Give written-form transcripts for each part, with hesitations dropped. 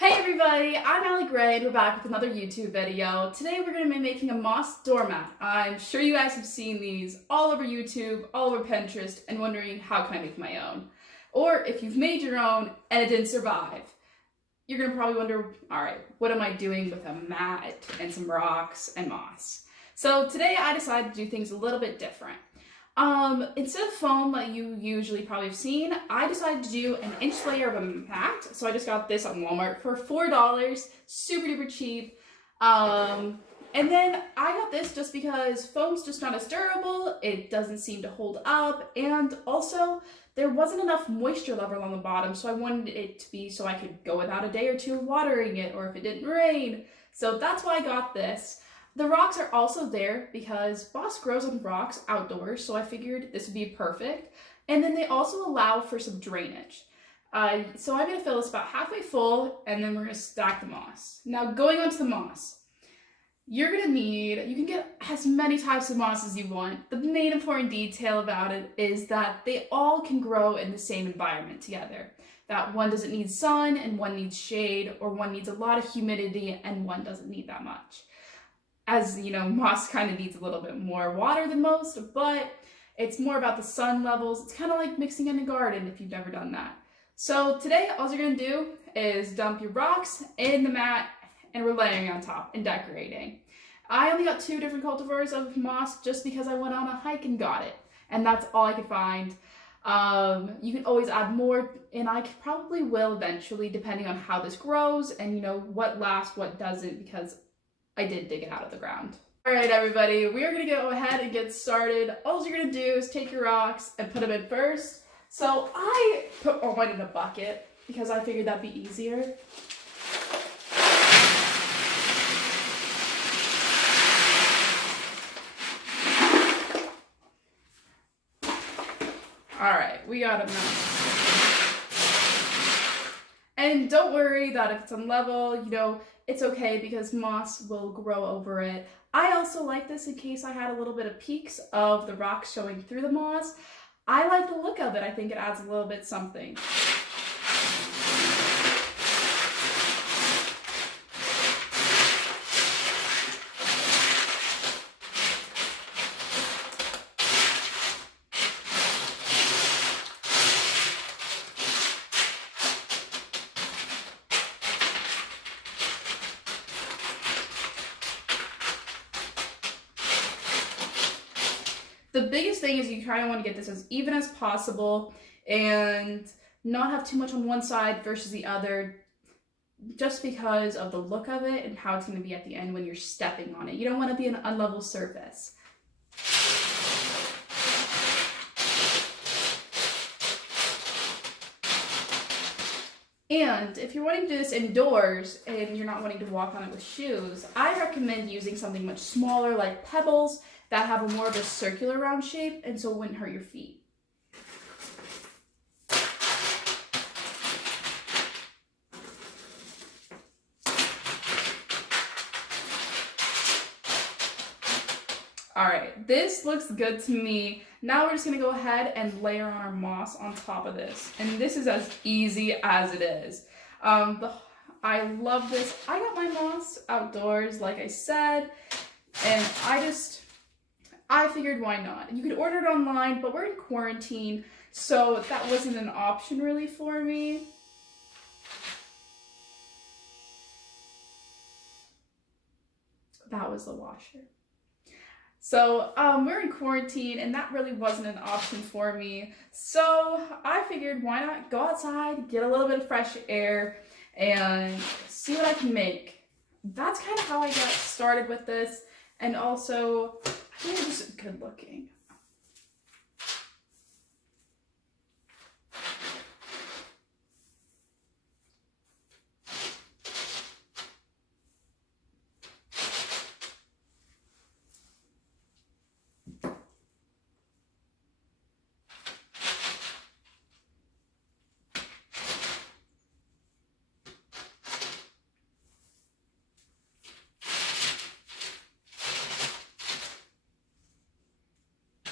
Hey everybody, I'm Allie Gray and we're back with another YouTube video. Today we're going to be making a moss doormat. I'm sure you guys have seen these all over YouTube, all over Pinterest, and wondering how can I make my own? Or if you've made your own and it didn't survive, you're going to probably wonder, alright, what am I doing with a mat and some rocks and moss? So today I decided to do things a little bit different. Instead of foam that you usually probably have seen, I decided to do an inch layer of a mat. So I just got this on Walmart for $4, super duper cheap. And then I got this just because foam's just not as durable, it doesn't seem to hold up, and also there wasn't enough moisture level on the bottom, so I wanted it to be so I could go without a day or two watering it, or if it didn't rain. So that's why I got this. The rocks are also there because moss grows on rocks outdoors, so I figured this would be perfect. And then they also allow for some drainage. So I'm going to fill this about halfway full, and then we're going to stack the moss. Now, going on to the moss. You're going to need, you can get as many types of moss as you want. The main important detail about it is that they all can grow in the same environment together. That one doesn't need sun, and one needs shade, or one needs a lot of humidity, and one doesn't need that much. As you know, moss kind of needs a little bit more water than most, but it's more about the sun levels. It's kind of like mixing in a garden if you've never done that. So today, all you're going to do is dump your rocks in the mat, and we're layering on top and decorating. I only got 2 different cultivars of moss just because I went on a hike and got it, and that's all I could find. You can always add more, and I probably will eventually, depending on how this grows and you know what lasts, what doesn't, because I did dig it out of the ground. Alright everybody, we are going to go ahead and get started. All you're going to do is take your rocks and put them in first. So I put all mine in a bucket because I figured that'd be easier. Alright, we got a mess. And don't worry that if it's unlevel, you know, it's okay because moss will grow over it. I also like this in case I had a little bit of peaks of the rocks showing through the moss. I like the look of it. I think it adds a little bit something. The biggest thing is you kind of want to get this as even as possible and not have too much on one side versus the other, just because of the look of it and how it's going to be at the end when you're stepping on it. You don't want to be an unlevel surface. And if you're wanting to do this indoors and you're not wanting to walk on it with shoes, I recommend using something much smaller like pebbles that have a more of a circular round shape, and so it wouldn't hurt your feet. Alright, this looks good to me. Now we're just going to go ahead and layer on our moss on top of this. And this is as easy as it is. I love this. I got my moss outdoors, like I said, and I figured why not. You could order it online, but we're in quarantine, so that wasn't an option really for me. That was the washer. So we're in quarantine, and that really wasn't an option for me. So I figured why not go outside, get a little bit of fresh air, and see what I can make. That's kind of how I got started with this, and also I think it's just good looking.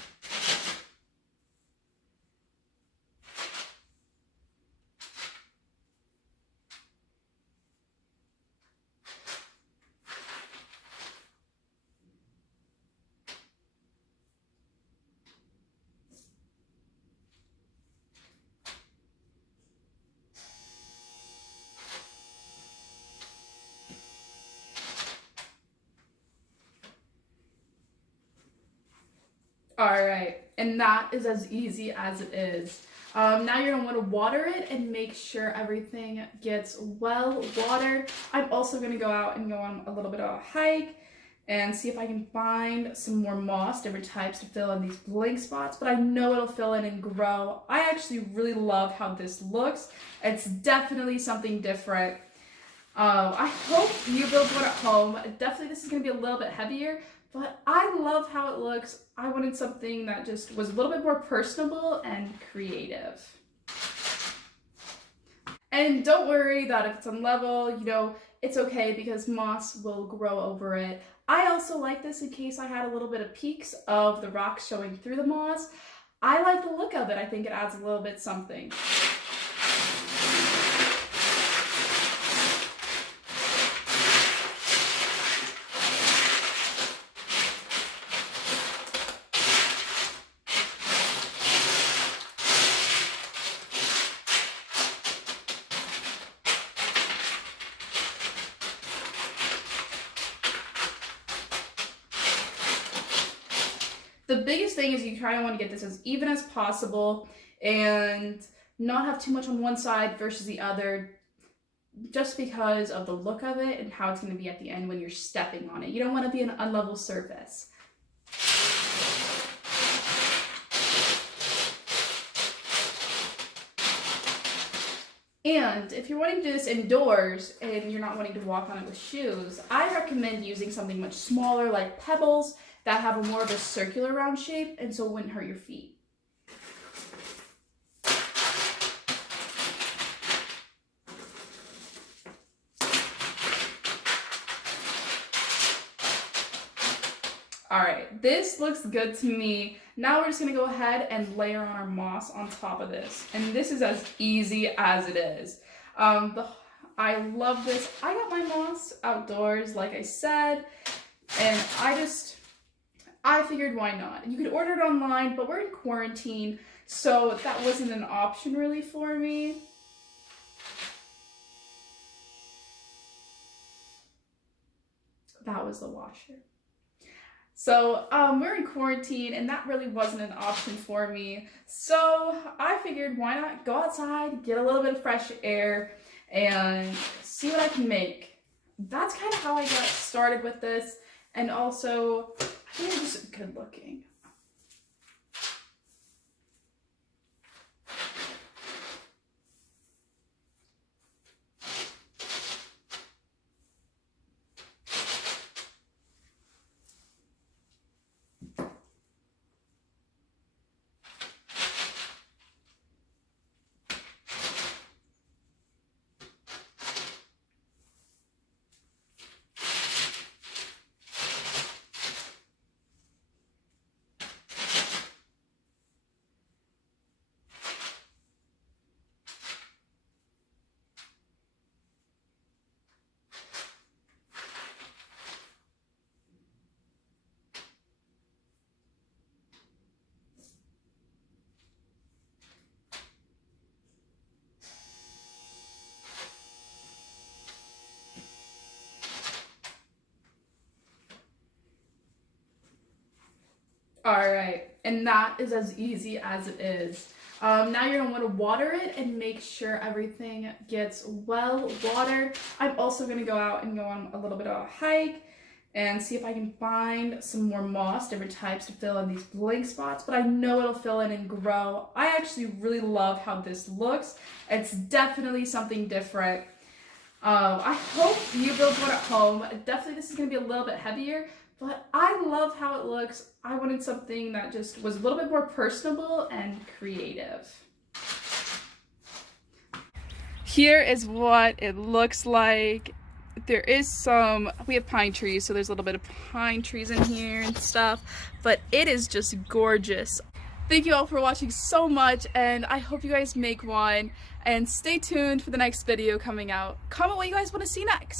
Alright, and that is as easy as it is. Now you're going to want to water it and make sure everything gets well watered. I'm also going to go out and go on a little bit of a hike and see if I can find some more moss, different types to fill in these blank spots, but I know it'll fill in and grow. I actually really love how this looks. It's definitely something different. I hope you build one at home. Definitely this is going to be a little bit heavier, but I love how it looks. I wanted something that just was a little bit more personable and creative. And don't worry that if it's unlevel, it's okay because moss will grow over it. I also like this in case I had a little bit of peaks of the rocks showing through the moss. I like the look of it. I think it adds a little bit something. The biggest thing is you try to want to get this as even as possible and not have too much on one side versus the other, just because of the look of it and how it's going to be at the end when you're stepping on it. You don't want to be an unlevel surface. And if you're wanting to do this indoors and you're not wanting to walk on it with shoes, I recommend using something much smaller like pebbles that have more of a circular round shape and so it wouldn't hurt your feet. Alright, this looks good to me. Now we're just going to go ahead and layer on our moss on top of this. And this is as easy as it is. I love this. I got my moss outdoors, like I said, and I figured why not. You could order it online, but we're in quarantine, so that wasn't an option really for me. That was the washer. So we're in quarantine and that really wasn't an option for me. So I figured why not go outside, get a little bit of fresh air and see what I can make. That's kind of how I got started with this. And also, I think it's just good looking. Alright, and that is as easy as it is. Now you're going to want to water it and make sure everything gets well watered. I'm also going to go out and go on a little bit of a hike and see if I can find some more moss, different types to fill in these blank spots, but I know it'll fill in and grow. I actually really love how this looks. It's definitely something different. I hope you build one at home. Definitely this is going to be a little bit heavier, but I love how it looks. I wanted something that just was a little bit more personable and creative. Here is what it looks like. There is we have pine trees, so there's a little bit of pine trees in here and stuff, but it is just gorgeous. Thank you all for watching so much, and I hope you guys make one, and stay tuned for the next video coming out. Comment what you guys want to see next.